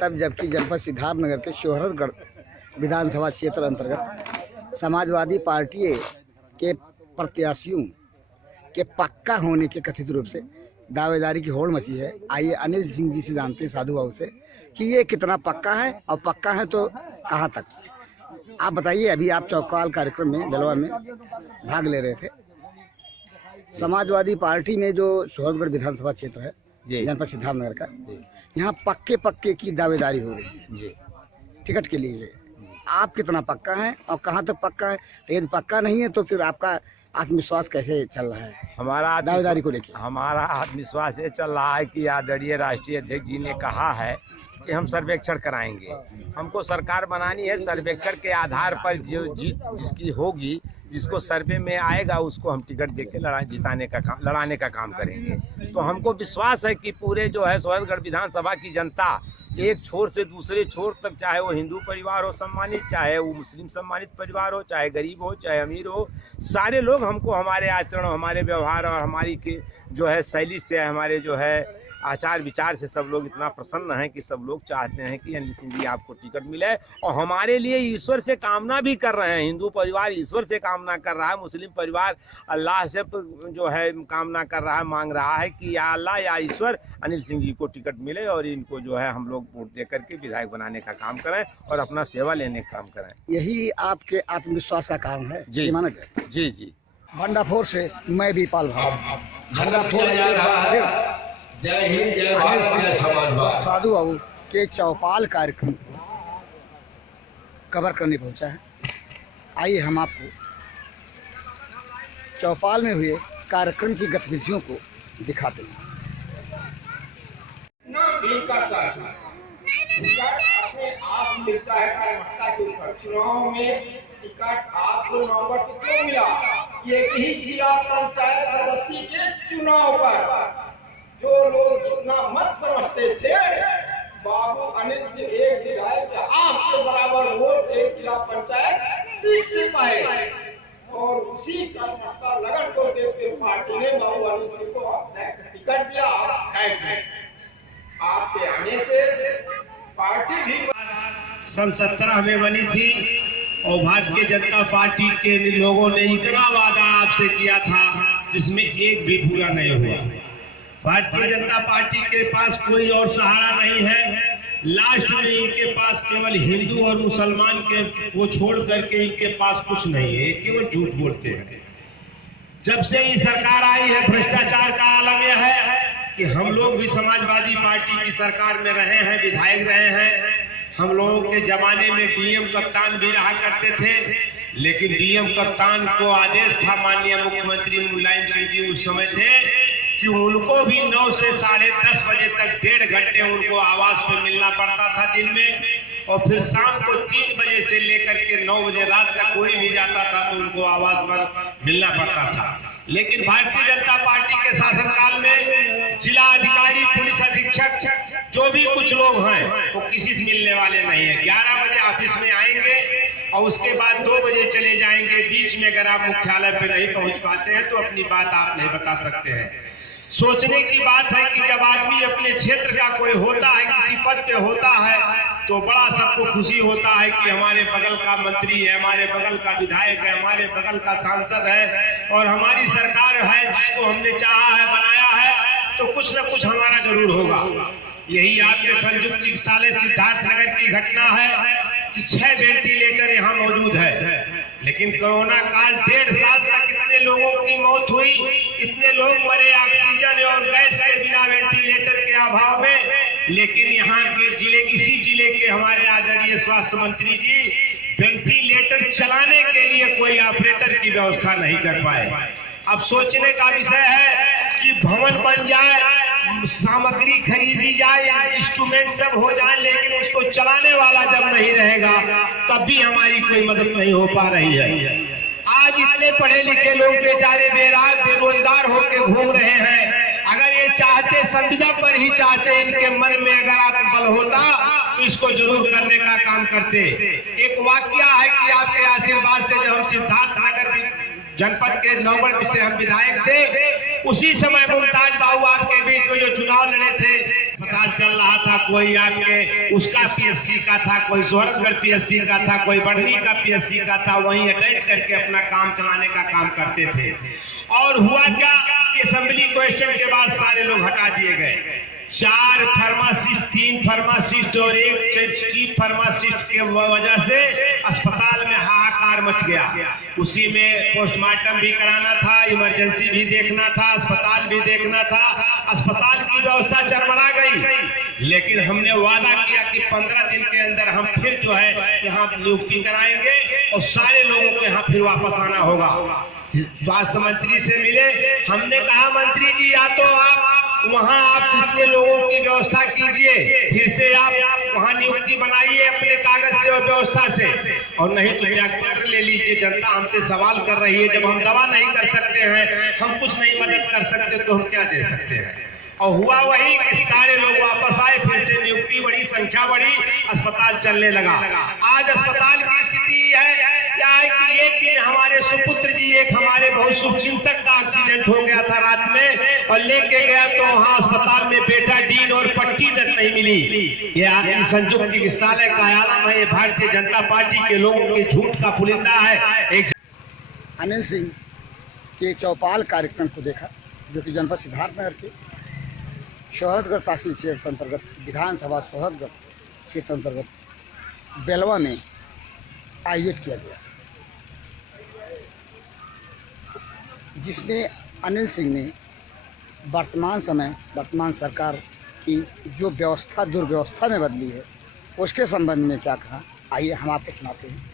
तब जबकि जनपद सिद्धार्थनगर के शोहरतगढ़ विधानसभा क्षेत्र अंतर्गत समाजवादी पार्टी के प्रत्याशियों के पक्का होने के कथित रूप से दावेदारी की होड़ मची है। आइए अनिल सिंह जी से जानते हैं, साधु बाबू से, कि ये कितना पक्का है और पक्का है तो कहाँ तक। आप बताइए, अभी आप चौपाल कार्यक्रम में बेलवा में भाग ले रहे थे। समाजवादी पार्टी में जो शोहरतगढ़ विधानसभा क्षेत्र है जनपद सिद्धार्थनगर का, यहाँ पक्के की दावेदारी हो रही है टिकट के लिए। आप कितना पक्का है और कहाँ तक पक्का है? यदि पक्का नहीं है तो फिर आपका आत्मविश्वास कैसे चल रहा है हमारा दावेदारी को लेकर? हमारा आत्मविश्वास ये चल रहा है कि आदरणीय राष्ट्रीय अध्यक्ष जी ने कहा है कि हम सर्वेक्षण कराएंगे। हमको सरकार बनानी है, सर्वेक्षण के आधार पर जो जीत जिसकी होगी, जिसको सर्वे में आएगा उसको हम टिकट देके लड़ाने का काम करेंगे। तो हमको विश्वास है कि पूरे जो है शोहरतगढ़ विधानसभा की जनता एक छोर से दूसरे छोर तक, चाहे वो हिंदू परिवार हो सम्मानित, चाहे वो मुस्लिम सम्मानित परिवार हो, चाहे गरीब हो, चाहे अमीर हो, सारे लोग हमको हमारे आचरण, हमारे व्यवहार और हमारी के जो है शैली से, हमारे जो है आचार विचार से सब लोग इतना प्रसन्न हैं कि सब लोग चाहते हैं कि अनिल सिंह जी आपको टिकट मिले। और हमारे लिए ईश्वर से कामना भी कर रहे हैं। हिंदू परिवार ईश्वर से कामना कर रहा है, मुस्लिम परिवार अल्लाह से जो है कामना कर रहा है, मांग रहा है कि या अल्लाह या ईश्वर अनिल सिंह जी को टिकट मिले और इनको जो है हम लोग वोट दे करके विधायक बनाने का काम करें और अपना सेवा लेने का काम करें। यही आपके आत्मविश्वास का कारण है जी? मानक है जी जी। भंडाफोर से मैं भी पाल भंडाफोर जय हिंद, जय भारत, जय समाजवाद। साधु बाबू के चौपाल कार्यक्रम कवर करने पहुंचा है। आइए हम आपको चौपाल में हुए कार्यक्रम की गतिविधियों को दिखाते हैं। अपने आप मिलता है कार्यकर्ता के ऊपर। चुनाव में टिकट आपको नवंबर से क्यों मिला? ये ही जिला पंचायत सदस्य के चुनाव पर जो लोग जितना मत समझते थे, बाबू अनिल से एक विधायक आपके बराबर वोट एक जिला पंचायत सीट से पाए और उसी का लगन को देखते पार्टी ने बाबू अनिल सिंह को टिकट दिया। आपके आने से पार्टी भी सन 17 में बनी थी और भारतीय जनता पार्टी के लोगों ने इतना वादा आपसे किया था जिसमें एक भी पूरा नहीं हुआ। भारतीय जनता पार्टी के पास कोई और सहारा नहीं है। लास्ट में इनके पास केवल हिंदू और मुसलमान के वो छोड़ करके इनके पास कुछ नहीं है, केवल झूठ बोलते हैं। जब से ये सरकार आई है भ्रष्टाचार का आलम यह है कि हम लोग भी समाजवादी पार्टी की सरकार में रहे हैं, विधायक रहे हैं। हम लोगों के जमाने में डीएम कप्तान भी रहा करते थे, लेकिन डीएम कप्तान को आदेश था, माननीय मुख्यमंत्री मुलायम सिंह जी उस समय थे, कि उनको भी 9 से 10:30 बजे तक 1.5 घंटे उनको आवास पे मिलना पड़ता था दिन में, और फिर शाम को 3 बजे से लेकर के 9 बजे रात तक कोई भी जाता था तो उनको आवास पर मिलना पड़ता था। लेकिन भारतीय जनता पार्टी के शासनकाल में जिला अधिकारी, पुलिस अधीक्षक, जो भी कुछ लोग हैं वो किसी से मिलने वाले नहीं है। 11 बजे ऑफिस में आएंगे और उसके बाद 2 बजे चले जाएंगे। बीच में अगर आप मुख्यालय पे नहीं पहुंच पाते हैं तो अपनी बात आप नहीं बता सकते हैं। सोचने की बात है कि जब आदमी अपने क्षेत्र का कोई होता है, किसी पद पे होता है, तो बड़ा सबको खुशी होता है कि हमारे बगल का मंत्री है, हमारे बगल का विधायक है, हमारे बगल का सांसद है और हमारी सरकार है जिसको हमने चाहा है, बनाया है, तो कुछ न कुछ हमारा जरूर होगा। यही आपके संयुक्त चिकित्सालय सिद्धार्थनगर की घटना है कि 6 वेंटिलेटर यहाँ मौजूद है, लेकिन कोरोना काल 1.5 साल तक इतने लोगों की मौत हुई, इतने लोग मरे ऑक्सीजन और गैस के बिना, वेंटिलेटर के अभाव में। लेकिन यहाँ के जिले, इसी जिले के हमारे आदरणीय स्वास्थ्य मंत्री जी वेंटिलेटर चलाने के लिए कोई ऑपरेटर की व्यवस्था नहीं कर पाए। अब सोचने का विषय है कि भवन बन जाए, सामग्री खरीदी जाए, इंस्ट्रूमेंट सब हो जाए, लेकिन उसको चलाने वाला जब नहीं रहेगा तब भी हमारी कोई मदद नहीं हो पा रही है। आज इतने पढ़े लिखे लोग बेचारे बेरोजगार होकर घूम रहे हैं। अगर ये चाहते, संविदा पर ही चाहते, इनके मन में अगर आत्मबल होता तो इसको जरूर करने का काम करते। एक वाकया है कि आपके आशीर्वाद से जब हम सिद्धार्थनगर जनपद के नौगढ़ से हम विधायक थे, उसी समय मुमताज बाबू आपके बीच में जो चुनाव लड़े थे, अस्पताल चल रहा था, कोई आपके उसका पीएससी का था, कोई सोहरतगढ़ पीएससी का था, कोई बढ़नी का पीएससी का था, वहीं अटैच करके अपना काम चलाने का काम करते थे। और हुआ क्या कि असेंबली क्वेश्चन के बाद सारे लोग हटा दिए गए। 4 फार्मासिस्ट, 3 फार्मासिस्ट और 1 चीफ फार्मासिस्ट के वजह से अस्पताल में हाहाकार मच गया। उसी में पोस्टमार्टम भी कराना था, इमरजेंसी भी देखना था, अस्पताल भी देखना था। अस्पताल की व्यवस्था चरमरा गई। लेकिन हमने वादा किया कि 15 दिन के अंदर हम फिर जो है यहाँ नियुक्ति कराएंगे और सारे लोगों को यहाँ फिर वापस आना होगा। स्वास्थ्य मंत्री से मिले, हमने कहा मंत्री जी या तो आप वहाँ आप कितने लोगों की व्यवस्था कीजिए, फिर से आप वहाँ नियुक्ति बनाइए अपने कागज से और व्यवस्था से, और नहीं तो त्यागपत्र ले लीजिए। जनता हमसे सवाल कर रही है, जब हम दवा नहीं कर सकते हैं, हम कुछ नहीं मदद कर सकते, तो हम क्या दे सकते हैं। और हुआ वही कि सारे लोग वापस आए, फिर से नियुक्ति बढ़ी, संख्या बढ़ी, अस्पताल चलने लगा। आज अस्पताल की स्थिति है क्या है कि एक दिन हमारे सुपुत्र जी, एक हमारे बहुत शुभचिंतक का एक्सीडेंट हो गया था रात में, और लेके गया तो वहाँ अस्पताल में बेटा डीन और पट्टी तक नहीं मिली। ये संयुक्त चिकित्सालय का आलम है, ये भारतीय जनता पार्टी के लोगों के झूठ का पुलिंदा है। अनिल सिंह के चौपाल कार्यक्रम को देखा, जो कि जनपद सिद्धार्थनगर के सोहरतगढ़ तहसील क्षेत्र अंतर्गत विधानसभा सोहरतगढ़ क्षेत्र अंतर्गत बेलवा में आयोजित किया गया, जिसमें अनिल सिंह ने वर्तमान सरकार की जो व्यवस्था दुर्व्यवस्था में बदली है उसके संबंध में क्या कहा, आइए हम आपको सुनाते हैं।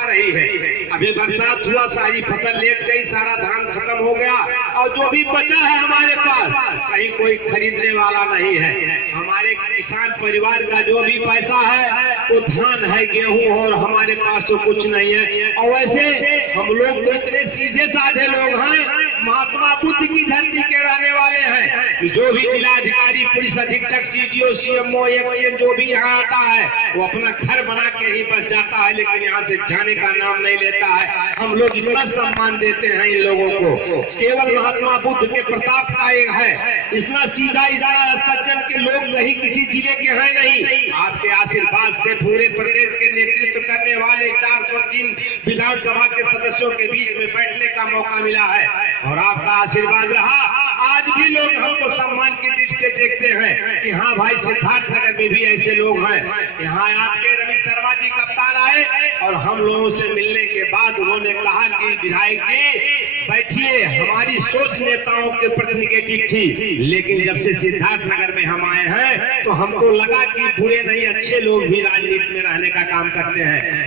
रही है, अभी बरसात हुआ, सारी फसल लेट गई, सारा धान खत्म हो गया, और जो भी बचा है हमारे पास कहीं कोई खरीदने वाला नहीं है। हमारे किसान परिवार का जो भी पैसा है वो धान है, गेहूं, और हमारे पास तो कुछ नहीं है। और वैसे हम लोग तो इतने सीधे साधे लोग हैं, महात्मा बुद्ध की धरती के रहने वाले हैं कि जो भी जिलाधिकारी, पुलिस अधीक्षक, सीडीओ, सीएमओ, एक्सएन जो भी यहाँ आता है वो अपना घर बना के ही बस जाता है, लेकिन यहाँ से जाने का नाम नहीं लेता है। हम लोग इतना सम्मान देते हैं इन लोगों को, केवल महात्मा बुद्ध के प्रताप का एक है। इतना सीधा, इतना सज्जन के लोग कहीं किसी जिले के हैं नहीं। आपके आशीर्वाद से पूरे प्रदेश के नेतृत्व करने वाले 403 विधानसभा के सदस्यों के बीच में बैठने का मौका मिला है, और आपका आशीर्वाद रहा। आज भी लोग हमको सम्मान की दृष्टि से देखते हैं कि हाँ भाई, सिद्धार्थनगर में भी ऐसे लोग हैं। यहाँ आपके रवि शर्मा जी कप्तान आए, और हम लोगों से मिलने के बाद उन्होंने कहा कि विधायक जी बैठिए, हमारी सोच नेताओं के प्रति निगेटिव थी, लेकिन जब से सिद्धार्थनगर में हम आए हैं तो हमको लगा कि बुरे नहीं, अच्छे लोग भी राजनीति में रहने का काम करते हैं।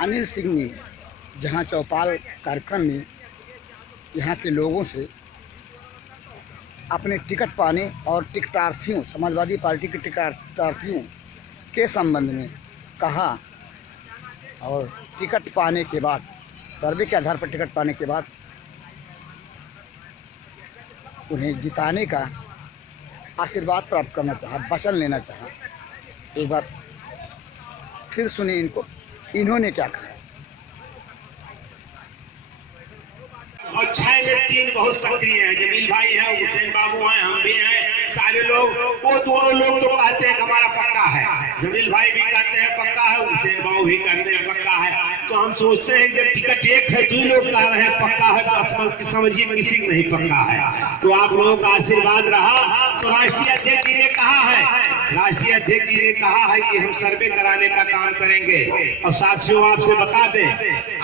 अनिल सिंह ने जहां चौपाल कार्यक्रम में यहाँ के लोगों से अपने टिकट पाने और टिकटार्थियों, समाजवादी पार्टी के टिकटार्थियों के संबंध में कहा, और टिकट पाने के बाद, सर्वे के आधार पर टिकट पाने के बाद उन्हें जिताने का आशीर्वाद प्राप्त करना चाहा, वचन लेना चाहा। एक बार फिर सुनिए इनको, इन्होंने क्या कहा। और 6 में 3 बहुत सक्रिय हैं, जमील भाई है, हुसैन बाबू हैं, हम भी हैं, सारे लोग। वो दोनों लोग तो कहते हैं कि हमारा पक्का है, जमील भाई भी कहते हैं पक्का है, हुसैन बाबू भी कहते हैं पक्का है। तो हम सोचते हैं जब टिकट एक है, 2 लोग कह रहे हैं पक्का है, तो समझिए किसी को नहीं पक्का है। तो आप लोगों का आशीर्वाद रहा। तो राष्ट्रीय अध्यक्ष जी ने कहा है, राष्ट्रीय अध्यक्ष जी ने कहा है कि हम सर्वे कराने का काम करेंगे। और साथियों, आपसे बता दें,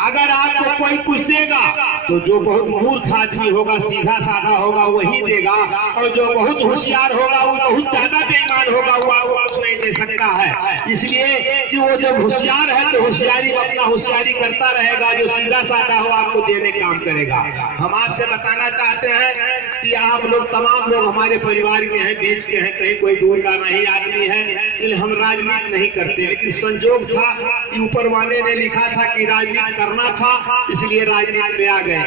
अगर आपको कोई कुछ देगा तो जो बहुत मूर्ख आदमी होगा, सीधा साधा होगा, वही देगा, और जो बहुत होशियार होगा, वो बहुत ज्यादा बेईमान होगा, वो आपको कुछ नहीं दे सकता है। इसलिए कि वो जब होशियार है तो होशियारी अपना होशियारी करता रहेगा, जो सीधा साधा हो आपको देने काम करेगा। हम आपसे बताना चाहते हैं कि आप लोग, तमाम लोग हमारे परिवार के हैं, बीच के हैं, कहीं कोई दूर का नहीं आदमी है, इसलिए हम राजनीति नहीं करते। लेकिन संजोग था कि ऊपर वाले ने लिखा था कि राजनीति करना था, इसलिए राजनीति में आ गए।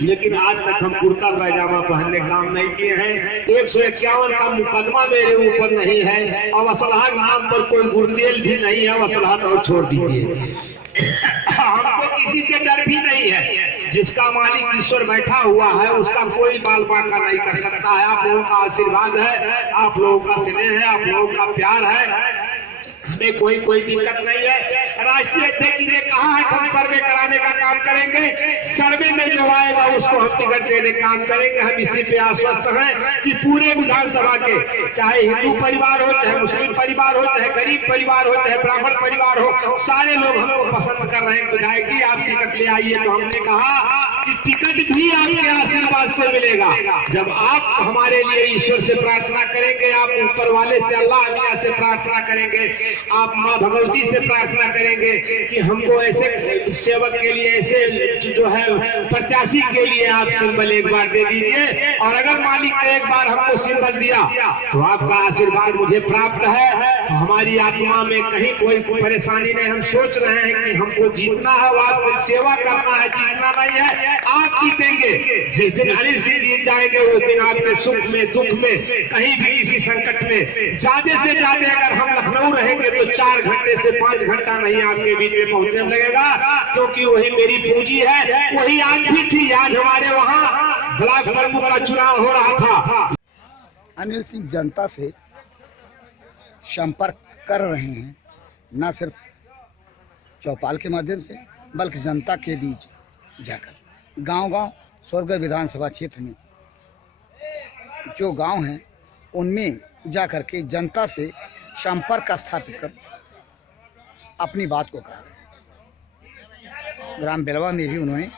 लेकिन आज तक हम कुर्ता पैजामा पहनने काम नहीं किए हैं। 151 का मुकदमा मेरे ऊपर नहीं है, और असलहा नाम पर कोई गुर्तेल भी नहीं है। असलहा तो छोड़ दीजिए, हमको किसी से डर भी नहीं है। जिसका मालिक ईश्वर बैठा हुआ है उसका कोई बाल बांका नहीं कर सकता है। आप लोगों का आशीर्वाद है, आप लोगों का स्नेह है, आप लोगों का प्यार है, हमें कोई दिक्कत नहीं है। राष्ट्रीय अध्यक्ष जी ने कहा है कि हम सर्वे कराने का काम करेंगे, सर्वे में जो आएगा उसको हम टिकट देने का काम करेंगे। हम इसी पे आश्वस्त हैं कि पूरे विधानसभा के, चाहे हिंदू परिवार हो, चाहे मुस्लिम परिवार हो, चाहे गरीब परिवार हो, चाहे ब्राह्मण परिवार हो, सारे लोग हमको पसंद कर रहे हैं। विधायक जी आप टिकट ले आइए। तो हमने कहा कि टिकट भी आपके आशीर्वाद से मिलेगा। जब आप हमारे लिए ईश्वर से प्रार्थना करेंगे, आप ऊपर वाले से अल्लाह मियां से प्रार्थना करेंगे, आप माँ भगवती से प्रार्थना करेंगे कि हमको ऐसे सेवक के लिए, ऐसे जो है प्रत्याशी के लिए आप सिंबल एक बार दे दीजिए। और अगर मालिक ने एक बार हमको सिंबल दिया तो आपका आशीर्वाद मुझे प्राप्त है। हमारी आत्मा में कहीं कोई परेशानी नहीं। हम सोच रहे हैं कि हमको जीतना है, आपकी सेवा करना है, जीतना नहीं है। आप जीतेंगे। जिस दिन अनिल सिंह जीत जाएंगे उस दिन आपके सुख में, दुख में, कहीं भी किसी संकट में ज्यादा से ज्यादा अगर हम लखनऊ रहेंगे तो 4 घंटे से 5 घंटा नहीं आपके बीच में पहुंचने लगेगा, क्योंकि वही मेरी पूंजी है। वही आज भी थी। आज हमारे वहाँ ब्लॉक प्रमुख का चुनाव हो रहा था। अनिल सिंह जनता से संपर्क कर रहे हैं, न सिर्फ चौपाल के माध्यम से बल्कि जनता के बीच जाकर गांव-गांव स्वर्गीय विधानसभा क्षेत्र में जो गांव हैं उनमें जाकर के जनता से संपर्क स्थापित कर अपनी बात को कह रहे हैं। ग्राम बेलवा में भी उन्होंने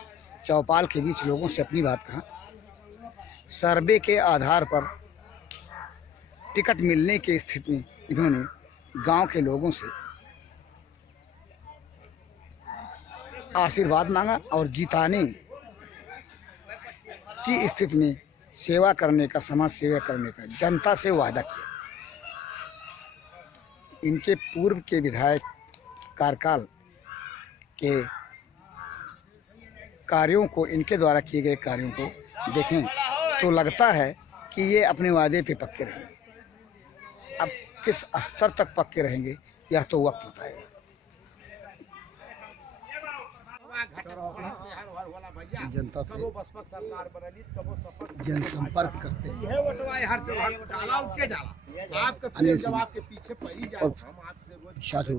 चौपाल के बीच लोगों से अपनी बात कहा। सर्वे के आधार पर टिकट मिलने की स्थिति में इन्होंने गांव के लोगों से आशीर्वाद मांगा और जिताने की स्थिति में सेवा करने का, समाज सेवा करने का जनता से वादा किया। इनके पूर्व के विधायक कार्यकाल के कार्यों को, इनके द्वारा किए गए कार्यों को देखें तो लगता है कि ये अपने वादे पे पक्के रहेंगे। अब किस स्तर तक पक्के रहेंगे यह तो वक्त बताएगा। जनता से जनसंपर्क करते हैं और साधु